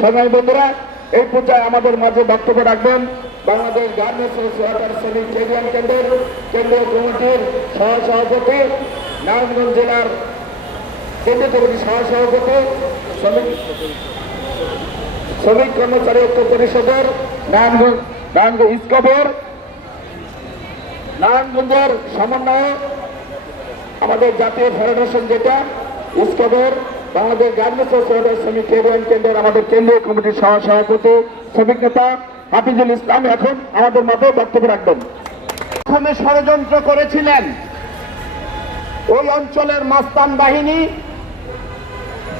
সংগ্রামী বন্ধুরা, এই পর্যায়ে আমাদের মাঝে বক্তব্য রাখবেন বাংলাদেশ গার্মেন্টস শ্রমিক চেয়ারম্যান কেন্দ্রের কেন্দ্রীয় কমিটির সহ সভাপতি নারায়ণগঞ্জ জেলার কেন্দ্রীয় কমিটির সহ সভাপতি শ্রমিক শ্রমিক কর্মচারী ঐক্য পরিষদের নারায়ণগঞ্জ নারায়ণগঞ্জ ইস্কবের নারায়ণগঞ্জের সমন্বয়ে আমাদের জাতীয় ফেডারেশন যেটা ইস্কবের বাংলাদেশ গার্মেন্টস সোয়াটার শ্রমিক চেয়ারম্যান কেন্দ্রের আমাদের কেন্দ্রীয় কমিটির সহ সভাপতি শ্রমিক নেতা হাফিজুল ইসলাম এখন আমাদের মাঝে বক্তব্য রাখবেন। প্রথমে ষড়যন্ত্র করেছিলেন ওই অঞ্চলের মাস্তান বাহিনী,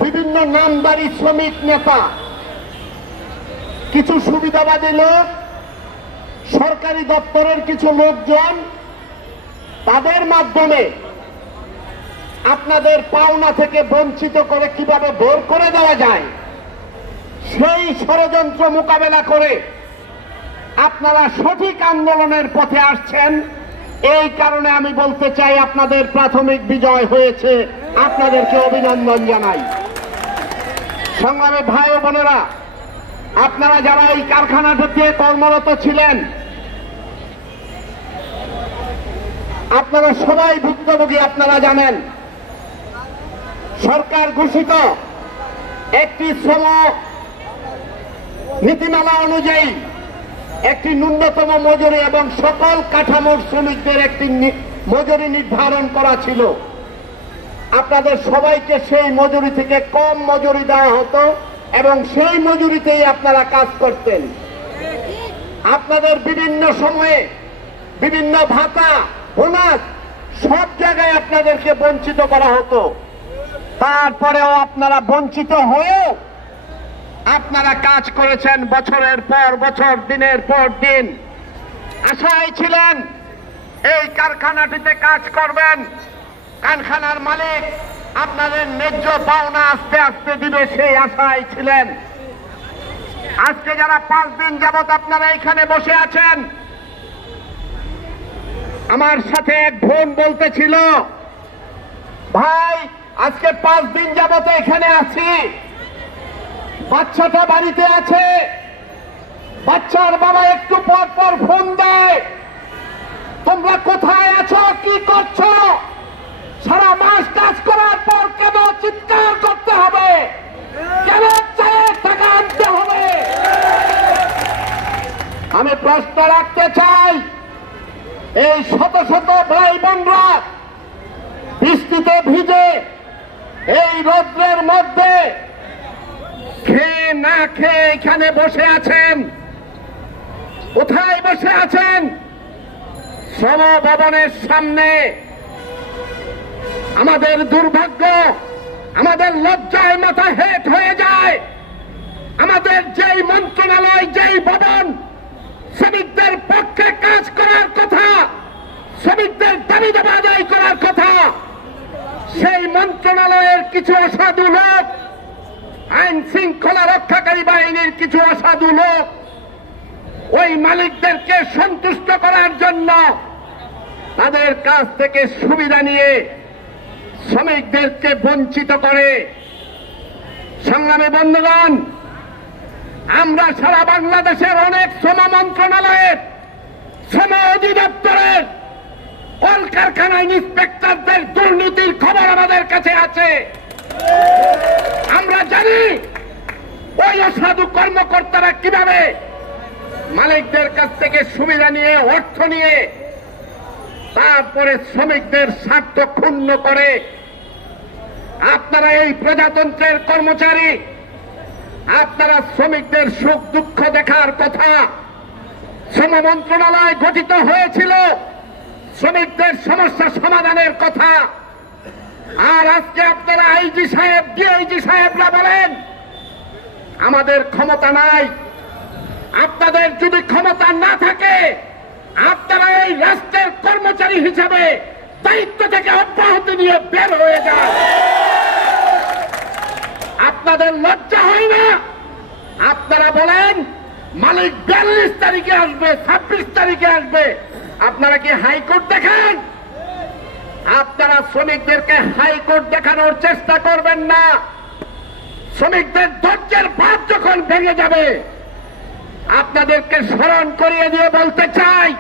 বিভিন্ন নামদারি শ্রমিক নেতা, কিছু সুবিধাবাদী লোক, সরকারি দপ্তরের কিছু লোকজন, তাদের মাধ্যমে আপনাদের পাওনা থেকে বঞ্চিত করে কীভাবে বের করে দেওয়া যায়, সেই ষড়যন্ত্র মোকাবেলা করে আপনারা সঠিক আন্দোলনের পথে আসছেন। এই কারণে আমি বলতে চাই, আপনাদের প্রাথমিক বিজয় হয়েছে। আপনাদেরকে অভিনন্দন জানাই। সংগ্রামে ভাই ও বোনেরা, আপনারা যারা এই কারখানাটিতে কর্মরত ছিলেন, আপনারা সবাই ভুক্তভোগী, আপনারা জানেন সরকার ঘোষিত একটি শ্রম নীতিমালা অনুযায়ী একটি ন্যূনতম মজুরি এবং সকল কাঠামোর শ্রমিকদের একটি মজুরি নির্ধারণ করা ছিল। আপনাদের সবাইকে সেই মজুরি থেকে কম মজুরি দেওয়া হতো এবং সেই মজুরিতেই আপনারা কাজ করতেন। আপনাদের বিভিন্ন সময়ে বিভিন্ন ভাতা, বোনাস সব জায়গায় আপনাদেরকে বঞ্চিত করা হতো। তারপরেও আপনারা বঞ্চিত হয়েও আপনারা কাজ করেছেন বছরের পর বছর, দিনের পর দিন। আশায় ছিলেন এই কারখানাটিতে কাজ করবেন। কারখানার মালিক আপনাদের ন্যায্য পাওনা আস্তে আস্তে দিবে সেই আশায় ছিলেন। আজকে যারা পাঁচ দিন যাবৎ আপনারা এখানে বসে আছেন, আমার সাথে এক বোন বলতেছিল, ভাই আজকে পাঁচ দিন যাবত এখানে আছি। বাচ্চাটা বাড়িতে আছে। বাচ্চার বাবা একটু পর পর ফোন দেয়। তোমরা কোথায় আছো? কি করছ? সারা মাস কাজ করার পর কেন চিৎকার করতে হবে? কেন টাকা আনতে হবে? আমি প্রশ্ন রাখতে চাই, এই শত শত ভাই বোনরা, বৃষ্টিতে ভিজে এই রৌদ্রের মধ্যে খেয়ে না খেয়ে এখানে বসে আছেন। কোথায় বসে আছেন? সমভবনের সামনে। আমাদের দুর্ভাগ্য, আমাদের লজ্জায় মাথা হেট হয়ে যায়। আমাদের যেই মন্ত্রণালয়, যেই ভবন, শ্রমিকদের পক্ষে কাজ করার কথা শ্রমিকদের দাবি দাবা আদায় করার কথা সেই মন্ত্রণালয়ের কিছু অসাধু লোক, আইন শৃঙ্খলা রক্ষাকারী বাহিনীর কিছু অসাধু লোক, ওই মালিকদেরকে সন্তুষ্ট করার জন্য তাদের কাছ থেকে সুবিধা নিয়ে শ্রমিকদেরকে বঞ্চিত করে। সংগ্রামে বন্ধুগণ, আমরা সারা বাংলাদেশের অনেক শ্রম মন্ত্রণালয়ের, শ্রম অধিদপ্তরের কলকারখানা ইন্সপেক্টরদের দুর্নীতির খবর আমাদের কাছে আছে। আমরা জানি ওই অসাধু কর্মকর্তারা কীভাবে মালিকদের কাছ থেকে সুবিধা নিয়ে, অর্থ নিয়ে, তারপরে শ্রমিকদের স্বার্থ ক্ষুণ্ণ করে। আপনারা এই প্রজাতন্ত্রের কর্মচারী, আপনারা শ্রমিকদের সুখ দুঃখ দেখার কথা শ্রম মন্ত্রণালয় গঠিত হয়েছিল। শ্রমিকদের সমস্যা সমাধানের কথা আর আজকে আপনারা আইজি সাহেব, ডিআইজি সাহেবরা বলেন, আমাদের ক্ষমতা নাই। আপনাদের যদি ক্ষমতা না থাকে, আপনারা এই রাষ্ট্রের কর্মচারী হিসাবে দায়িত্ব থেকে অব্যাহতি নিয়ে বের হয়ে যান। আপনাদের লজ্জা হয় না? আপনারা বলেন, মালিক বিয়াল্লিশ তারিখে আসবে, ছাব্বিশ তারিখে আসবে। আপনারা কি হাইকোর্ট দেখান? আপনারা শ্রমিকদেরকে হাইকোর্ট দেখানোর চেষ্টা করবেন না। শ্রমিকদের ধৈর্যের ভাব যখন ভেঙে যাবে, আপনাদেরকে স্মরণ করিয়ে দিয়ে বলতে চাই,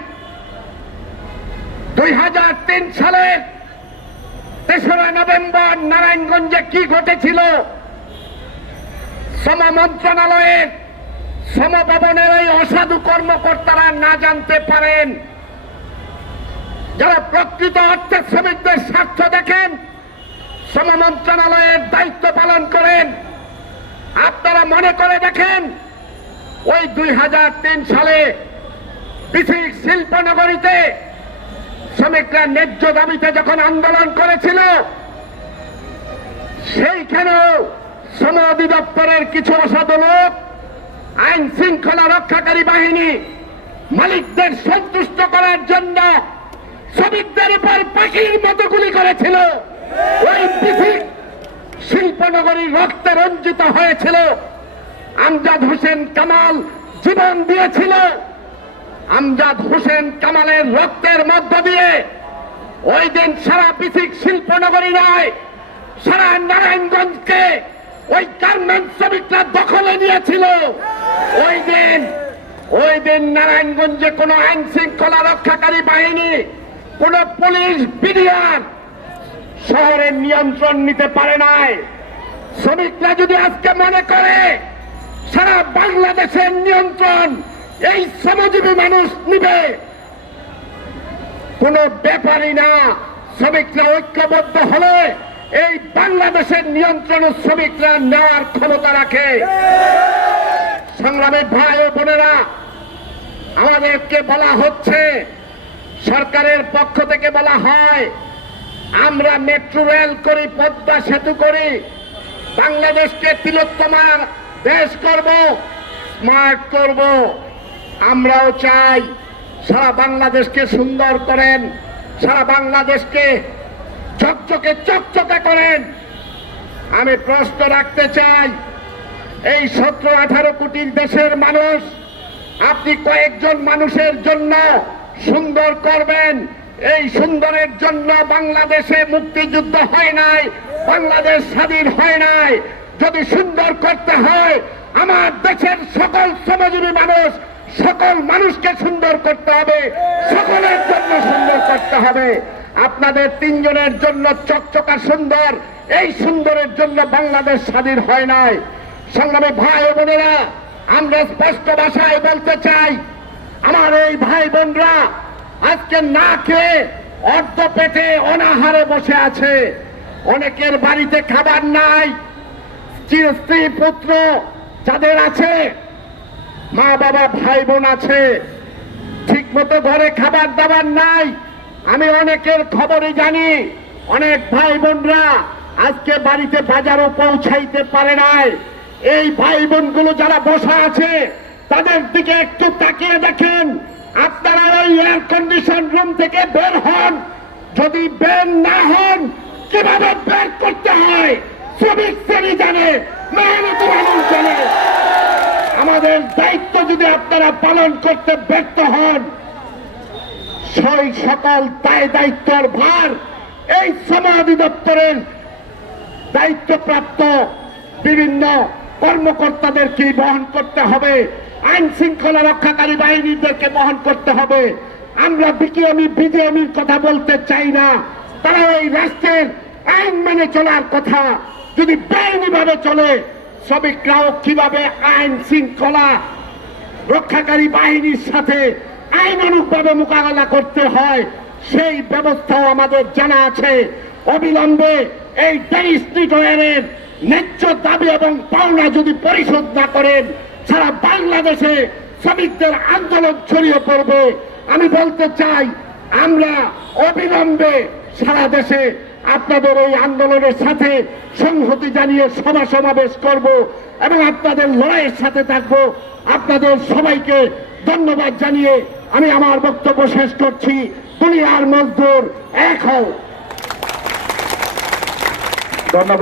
দুই হাজার তিন সালের তেসরা নভেম্বর নারায়ণগঞ্জে কি ঘটেছিল? শ্রম মন্ত্রণালয়ের শ্রমভবনের ওই অসাধু কর্মকর্তারা না জানতে পারেন। যারা প্রকৃত অর্থে শ্রমিকদের স্বার্থ দেখেন, শ্রম মন্ত্রণালয়ের দায়িত্ব পালন করেন, আপনারা মনে করে দেখেন, ওই দুই হাজার তিন সালে বিসিক শিল্পনগরীতে শ্রমিকরা ন্যায্য দাবিতে যখন আন্দোলন করেছিল, সেইখানেও শ্রম অধিদপ্তরের কিছু অসাধু লোক আইন শৃঙ্খলা রক্ষাকারী বাহিনী মালিকদের সন্তুষ্ট করার জন্য শ্রমিকদের উপর পাখির মতো গুলি করেছিল। ওই বিসিক শিল্পনগরী রক্তে রঞ্জিত হয়েছিল। আমজাদ হোসেন কামাল জীবন দিয়েছিল। আমজাদ হোসেন কামালের রক্তের মধ্য দিয়ে ওই দিন সারা বিসিক শিল্পনগরী নয় সারা নারায়ণগঞ্জকে ওই গার্মেন্ট শ্রমিকরা দখলে নিয়েছিল। ওই দিন ওই দিন নারায়ণগঞ্জে কোনো আইন শৃঙ্খলা রক্ষাকারী বাহিনী কোন পুলিশ বিডিআর শহরের নিয়ন্ত্রণ নিতে পারে নাই। শ্রমিকরা যদি আজকে মনে করে সারা বাংলাদেশের নিয়ন্ত্রণ এই শ্রমজীবী মানুষ নিবে, কোন ব্যাপারই না, শ্রমিকরা ঐক্যবদ্ধ হলে এই বাংলাদেশের নিয়ন্ত্রণ শ্রমিকরা নেওয়ার ক্ষমতা রাখে। সংগ্রামের ভাই ও বোনেরা, আমাদেরকে বলা হচ্ছে সরকারের পক্ষ থেকে বলা হয়, আমরা মেট্রো রেল করি, পদ্মা সেতু করি, বাংলাদেশকে তিলোত্তমা দেশ করব, স্মার্ট করব। আমরাও চাই সারা বাংলাদেশকে সুন্দর করেন, সারা বাংলাদেশকে চকচকে চকচকে করেন। আমি প্রশ্ন রাখতে চাই, এই সতেরো আঠারো কোটির দেশের মানুষ, আপনি কয়েকজন মানুষের জন্য সুন্দর করবেন। এই সুন্দরের জন্য বাংলাদেশে মুক্তিযুদ্ধ হয় নাই, বাংলাদেশ স্বাধীন হয় নাই। যদি সুন্দর করতে হয়, আমার দেশের সকল শ্রমজীবী মানুষ, সকল মানুষকে সুন্দর করতে হবে, সকলের জন্য সুন্দর করতে হবে। আপনাদের তিনজনের জন্য চকচকা সুন্দর, এই সুন্দরের জন্য বাংলাদেশ স্বাধীন হয় নাই। সংগ্রামী ভাই বোনেরা, আমরা স্পষ্ট ভাষায় বলতে চাই আমার এই ভাই বোনরা আজকে না খেয়ে অর্ধ পেটে অনাহারে বসে আছে। অনেকের বাড়িতে খাবার নাই। স্ত্রী পুত্র যাদের আছে, মা বাবা, ভাই বোন আছে ঠিক মতো ঘরে খাবার দাবার নাই। আমি অনেকের খবরই জানি, অনেক ভাই বোনরা আজকে বাড়িতে বাজারও পৌঁছাইতে পারে নাই। এই ভাই বোনগুলো যারা বসা আছে তাদের দিকে একটু তাকিয়ে দেখেন। আপনারা ওই এয়ার কন্ডিশন রুম থেকে বের হন। যদি বের না হন, কীভাবে বের করতে হয়? শ্রমিক শ্রেণি জানে, মেহনতি মানুষ জানে। আমাদের দায়িত্ব যদি আপনারা পালন করতে ব্যর্থ হন সেই সকল দায় দায়িত্বের ভার। এই শ্রম অধিদপ্তরের দায়িত্বপ্রাপ্ত বিভিন্ন কর্মকর্তাদেরকে বহন করতে হবে। আইন শৃঙ্খলা রক্ষাকারী বাহিনীদেরকে বহন করতে হবে। আমরা বিকিএমি বিজেএমির কথা বলতে চাই না। তারা এই রাষ্ট্রের আইন মেনে চলার কথা। যদি বেআইনি ভাবে চলে শ্রমিকরাও কীভাবে আইন শৃঙ্খলা রক্ষাকারী বাহিনীর সাথে আইনানুগভাবে মোকাবেলা করতে হয়, সেই ব্যবস্থাও আমাদের জানা আছে। অবিলম্বে এই তেইশ লিটারের ন্যায্য দাবি এবং পাওনা যদি পরিশোধ না করেন সারা বাংলাদেশে শ্রমিকদের আন্দোলন ছড়িয়ে পড়বে। আমি বলতে চাই, আমরা অবিলম্বে সারা দেশে আপনাদের এই আন্দোলনের সাথে সংহতি জানিয়ে সভা সমাবেশ করব এবং আপনাদের লড়াইয়ের সাথে থাকব। আপনাদের সবাইকে ধন্যবাদ জানিয়ে আমি আমার বক্তব্য শেষ করছি। দুনিয়ার মজদুর, এক হও। ধন্যবাদ।